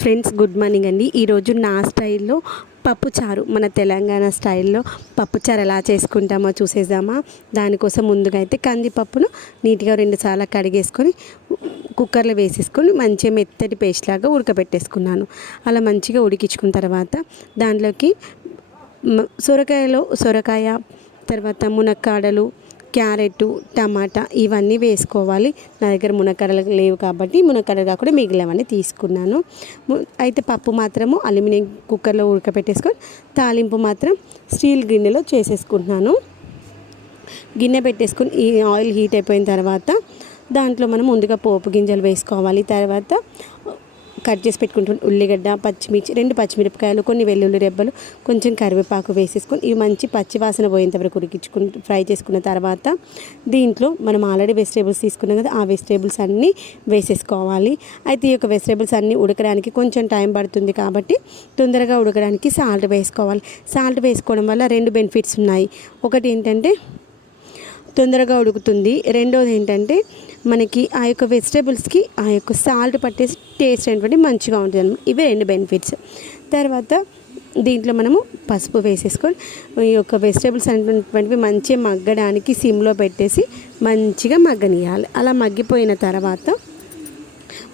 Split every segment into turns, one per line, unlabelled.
Friends good morning అండి. ఈరోజు నా స్టైల్లో పప్పుచారు మన తెలంగాణ స్టైల్లో పప్పుచారు ఎలా చేసుకుంటామో చూసేద్దామా. దానికోసం ముందుగా అయితే కందిపప్పును నీట్గా రెండుసార్లు కడిగేసుకొని కుక్కర్లో వేసేసుకొని మంచిగా మెత్తటి పేస్ట్ లాగా ఉడకబెట్టేసుకున్నాను అలా మంచిగా ఉడికించుకున్న తర్వాత దాంట్లోకి సొరకాయలో సొరకాయ తర్వాత మునక్కాడలు క్యారెట్ టమాటా ఇవన్నీ వేసుకోవాలి. నా దగ్గర మునక్కాడలు లేవు కాబట్టి మునక్కాడలు కాకుండా మిగిలినవన్నీ తీసుకున్నాను. అయితే పప్పు మాత్రము అల్యూమినియం కుక్కర్లో ఉడకపెట్టేసుకొని తాలింపు మాత్రం స్టీల్ గిన్నెలో చేసేసుకుంటున్నాను. గిన్నె పెట్టేసుకొని ఈ ఆయిల్ హీట్ అయిపోయిన తర్వాత దాంట్లో మనం ముందుగా పోపు గింజలు వేసుకోవాలి. తర్వాత కట్ చేసి పెట్టుకుంటున్న ఉల్లిగడ్డ పచ్చిమిర్చి రెండు పచ్చిమిరపకాయలు కొన్ని వెల్లుల్లి రెబ్బలు కొంచెం కరివేపాకు వేసేసుకొని ఇవి మంచి పచ్చి వాసన పోయేంత వరకు ఉడికించుకుని ఫ్రై చేసుకున్న తర్వాత దీంట్లో మనం ఆల్రెడీ వెజిటేబుల్స్ తీసుకున్నాం కదా ఆ వెజిటేబుల్స్ అన్నీ వేసేసుకోవాలి. అయితే ఈ యొక్క వెజిటేబుల్స్ అన్నీ ఉడకడానికి కొంచెం టైం పడుతుంది కాబట్టి తొందరగా ఉడకడానికి సాల్ట్ వేసుకోవాలి. సాల్ట్ వేసుకోవడం వల్ల రెండు బెనిఫిట్స్ ఉన్నాయి. ఒకటి ఏంటంటే తొందరగా ఉడుకుతుంది. రెండోది ఏంటంటే మనకి ఆ యొక్క వెజిటేబుల్స్కి ఆ యొక్క సాల్ట్ పట్టేసి టేస్ట్ అనేటువంటి మంచిగా ఉంటుంది అనమాట ఇవి రెండు బెనిఫిట్స్. తర్వాత దీంట్లో మనము పసుపు వేసేసుకొని ఈ యొక్క వెజిటేబుల్స్ అనేటువంటివి మంచిగా మగ్గడానికి సిమ్లో పెట్టేసి మంచిగా మగ్గనియాలి అలా మగ్గిపోయిన తర్వాత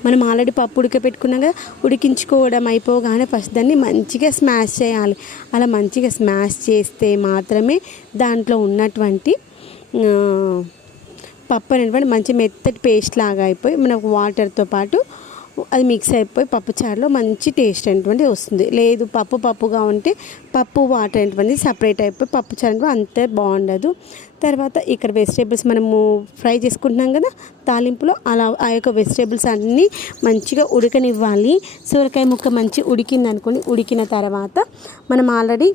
మనం ఆల్రెడీ పప్పు ఉడకపెట్టుకున్నాం కదా ఉడికించుకోవడం అయిపోగానే ఫస్ట్ దాన్ని మంచిగా స్మాష్ చేయాలి. అలా మంచిగా స్మాష్ చేస్తే మాత్రమే దాంట్లో ఉన్నటువంటి పప్పు అనేటువంటి మంచి మెత్తటి పేస్ట్ లాగా అయిపోయి మనకు వాటర్తో పాటు అది మిక్స్ అయిపోయి పప్పు చారులో మంచి టేస్ట్ అనేటువంటిది వస్తుంది. లేదు పప్పు పప్పుగా ఉంటే పప్పు వాటర్ అనేటువంటి సపరేట్ అయిపోయి పప్పు చారు అనేటువంటి అంతే బాగుండదు. తర్వాత ఇక్కడ వెజిటేబుల్స్ మనము ఫ్రై చేసుకుంటున్నాం కదా తాలింపులో అలా ఆ యొక్క వెజిటేబుల్స్ అన్నీ మంచిగా ఉడకనివ్వాలి. సొరకాయ ముక్క మంచి ఉడికింది అనుకోండి ఉడికిన తర్వాత మనం ఆల్రెడీ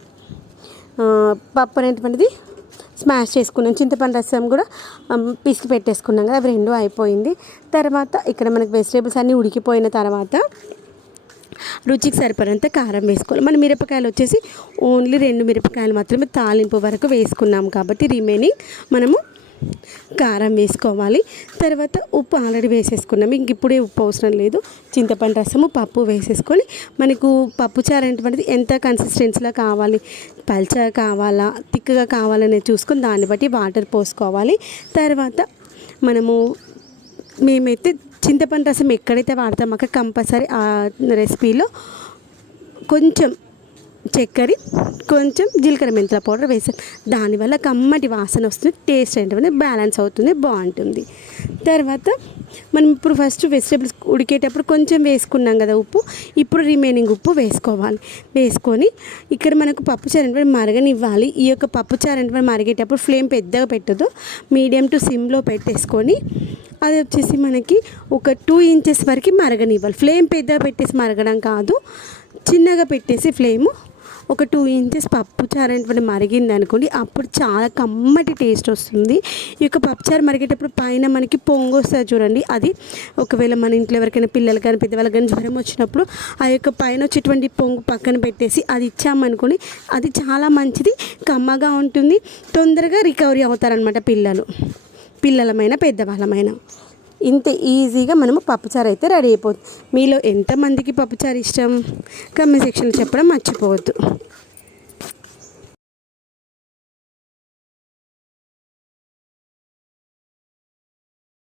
పప్పు అనేటువంటిది స్మాష్ చేసుకున్నాం. చింతపండు రసం కూడా పిసికి పెట్టేసుకున్నాం కదా అవి రెండు అయిపోయింది. తర్వాత ఇక్కడ మనకి వెజిటేబుల్స్ అన్నీ ఉడికిపోయిన తర్వాత రుచికి సరిపడంత కారం వేసుకోవాలి. మన మిరపకాయలు వచ్చేసి ఓన్లీ రెండు మిరపకాయలు మాత్రమే తాలింపు వరకు వేసుకున్నాం కాబట్టి రిమైనింగ్ మనము కారం వేసుకోవాలి. తర్వాత ఉప్పు ఆల్రెడీ వేసేసుకున్నాం. ఇంక ఇప్పుడే ఉప్పు అవసరం లేదు. చింతపండు రసము పప్పు వేసేసుకొని మనకు పప్పు చారు అనేటువంటిది ఎంత కన్సిస్టెన్సీలో కావాలి పల్చగా కావాలా తిక్కగా కావాలనేది చూసుకొని దాన్ని బట్టి వాటర్ పోసుకోవాలి. తర్వాత మనము మేమైతే చింతపండు రసం ఎక్కడైతే వాడతామో అక్కడ కంపల్సరీ ఆ రెసిపీలో కొంచెం చక్కెర కొంచెం జీలకర్ర మెంతుల పౌడర్ వేసాం. దానివల్ల కమ్మటి వాసన వస్తుంది టేస్ట్ ఏంటంటే బ్యాలెన్స్ అవుతుంది బాగుంటుంది. తర్వాత మనం ఇప్పుడు ఫస్ట్ వెజిటేబుల్స్ ఉడికేటప్పుడు కొంచెం వేసుకున్నాం కదా ఉప్పు ఇప్పుడు రిమైనింగ్ ఉప్పు వేసుకోవాలి. వేసుకొని ఇక్కడ మనకు పప్పుచారు అంటే మరగనివ్వాలి. ఈ యొక్క పప్పుచారు అంటే మరిగేటప్పుడు ఫ్లేమ్ పెద్దగా పెట్టదు మీడియం టు సిమ్లో పెట్టేసుకొని అది వచ్చేసి మనకి ఒక టూ ఇంచెస్ వరకు మరగనివ్వాలి. ఫ్లేమ్ పెద్దగా పెట్టేసి మరగడం కాదు చిన్నగా పెట్టేసి ఫ్లేము ఒక టూ ఇంచెస్ పప్పు చారు అనేటువంటి మరిగింది అనుకోండి అప్పుడు చాలా కమ్మటి టేస్ట్ వస్తుంది. ఈ యొక్క పప్పుచారు మరిగేటప్పుడు పైన మనకి పొంగు వస్తుంది చూడండి అది ఒకవేళ మన ఇంట్లో ఎవరికైనా పిల్లలు కానీ పెద్దవాళ్ళకి కానీ జ్వరం వచ్చినప్పుడు ఆ యొక్క పైన వచ్చేటువంటి పొంగు పక్కన పెట్టేసి అది ఇచ్చామనుకోండి అది చాలా మంచిది కమ్మగా ఉంటుంది తొందరగా రికవరీ అవుతారనమాట పిల్లలు. పిల్లలమైన పెద్దవాళ్ళమైన. ఇంత ఈజీగా మనము పప్పుచారు అయితే రెడీ అయిపోతుంది. మీలో ఎంతమందికి పప్పుచారు ఇష్టం? కమెంట్ సెక్షన్లో చెప్పడం మర్చిపోవద్దు.